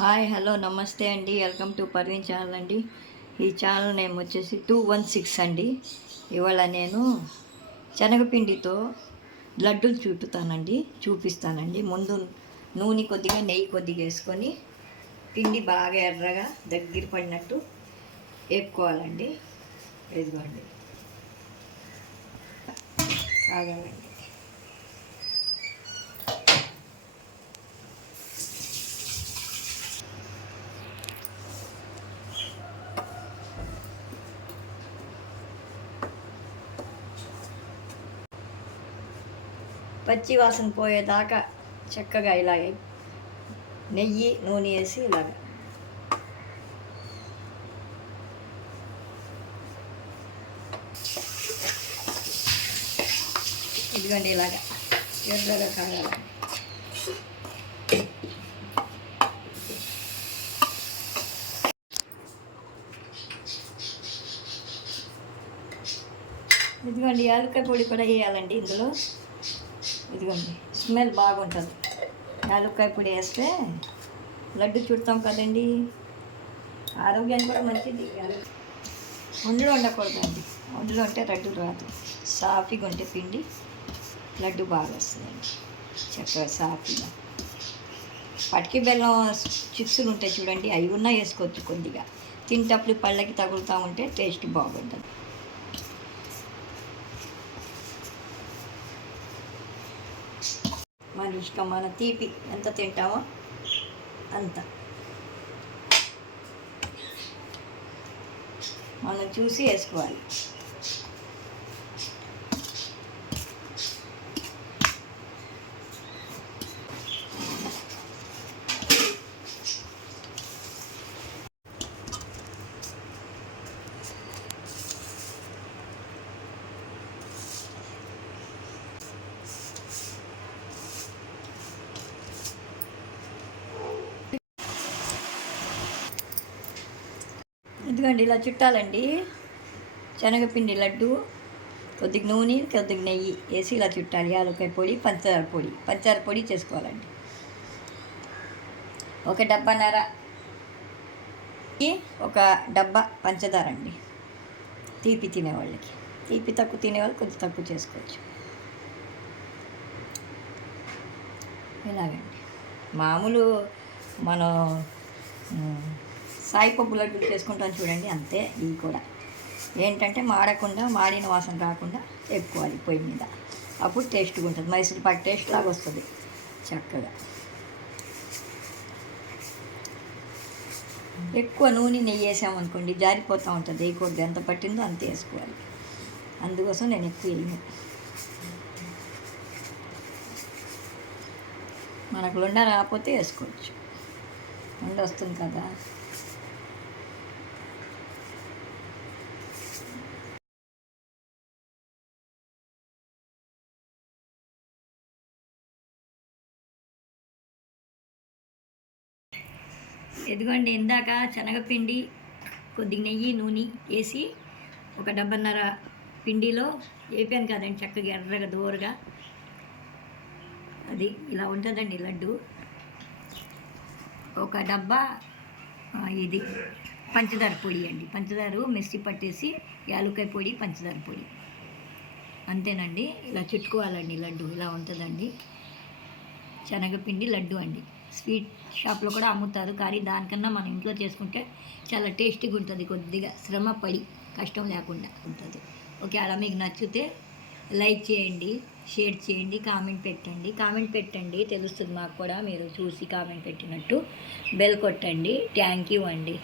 Hi hello నమస్తే అండి. Welcome to Parveen channel అండి. ఈ ఛానల్ నేమ్ వచ్చేసి టూ వన్ సిక్స్ అండి. ఇవాళ నేను శనగపిండితో లడ్డూలు చుట్టుతానండి చూపిస్తానండి. ముందు నూనె కొద్దిగా నెయ్యి కొద్దిగా వేసుకొని పిండి బాగా ఎర్రగా దగ్గర పడినట్టు వేపుకోవాలండి. ఇదిగోండి. కాగాలండి పచ్చి వాసన పోయేదాకా చక్కగా ఇలాగే నెయ్యి నూనె వేసి ఇలాగ. ఇదిగోండి ఇలాగ ఎర్రగా కాగాలి ఇదిగోండి యాలక్కాయ పొడి కూడా వేయాలండి ఇందులో. ఇదిగోండి స్మెల్ బాగుంటుంది. యాలక్కాయ పొడి వేస్తే లడ్డు చుడతాం కదండి. ఆరోగ్యానికి కూడా మంచిది. ఒండులో ఉండకూడదండి ఒండులో ఉంటే లడ్డు రాదు. సాఫీగా ఉంటే పిండి లడ్డు బాగా వస్తుందండి. చక్కగా సాఫీగా. పటికి బెల్లం చిప్సులు ఉంటాయి చూడండి అవి ఉన్నా వేసుకోవచ్చు కొద్దిగా. తింటప్పుడు పళ్ళకి తగులుతూ ఉంటే టేస్ట్ బాగుంటుంది. మన ఇష్టం మన తీపి. ఎంత తింటామో అంత. మనం చూసి వేసుకోవాలి. ఇదిగోండి ఇలా చుట్టాలండి. శనగపిండి లడ్డు కొద్దిగా నూనె కొద్దిగా నెయ్యి వేసి ఇలా చుట్టాలి. యాలకాయ పొడి పంచదార పొడి. పంచదార పొడి చేసుకోవాలండి. ఒక డబ్బాన్నర ఒక డబ్బా పంచదార అండి. తీపి తినేవాళ్ళకి. తీపి తక్కువ తినేవాళ్ళు కొంచెం తక్కువ చేసుకోవచ్చు. ఇలాగండి. మామూలు మనం ఉమ్, సాయి పప్పు లడ్డూలు చేసుకుంటాను చూడండి అంతే. ఇవి కూడా. ఏంటంటే మాడకుండా మాడిన వాసన రాకుండా ఎక్కువాలి పొయ్యి మీద. అప్పుడు టేస్ట్గా ఉంటుంది. మైసూర్ పాక్ టేస్ట్ లాగా వస్తుంది. చక్కగా. ఎక్కువ నూనె నెయ్యి వేసామనుకోండి జారిపోతూ ఉంటుంది. వేయకూడదు ఎంత పట్టిందో అంత వేసుకోవాలి. అందుకోసం నేను ఎక్కువ వేయను మనకు ఉండ రాకపోతే వేసుకోవచ్చు. ఉండ వస్తుంది కదా. ఎదుగోండి ఇందాక శనగపిండి కొద్దిగా నెయ్యి నూనె వేసి ఒక డబ్బన్నర పిండిలో వేపాను కదండి చక్కగా ఎర్రగా దోరగా. అది ఇలా ఉంటుందండి లడ్డు. ఒక డబ్బా ఇది పంచదార పొడి అండి. పంచదార మిక్సీ పట్టేసి యాలుకాయ పొడి పంచదార పొడి. అంతేనండి. ఇలా చుట్టుకోవాలండి లడ్డు. ఇలా ఉంటుందండి. శనగపిండి లడ్డు అండి. స్వీట్ షాప్లో కూడా అమ్ముతారు. కానీ దానికన్నా మనం ఇంట్లో చేసుకుంటే చాలా టేస్టీగా ఉంటుంది. కొద్దిగా శ్రమ పడి కష్టం లేకుండా ఉంటుంది. ఓకే అలా మీకు నచ్చితే లైక్ చేయండి షేర్ చేయండి కామెంట్ పెట్టండి. కామెంట్ పెట్టండి తెలుస్తుంది మాకు కూడా. మీరు చూసి కామెంట్ పెట్టినట్టు బెల్ కొట్టండి. థ్యాంక్ యూ అండి.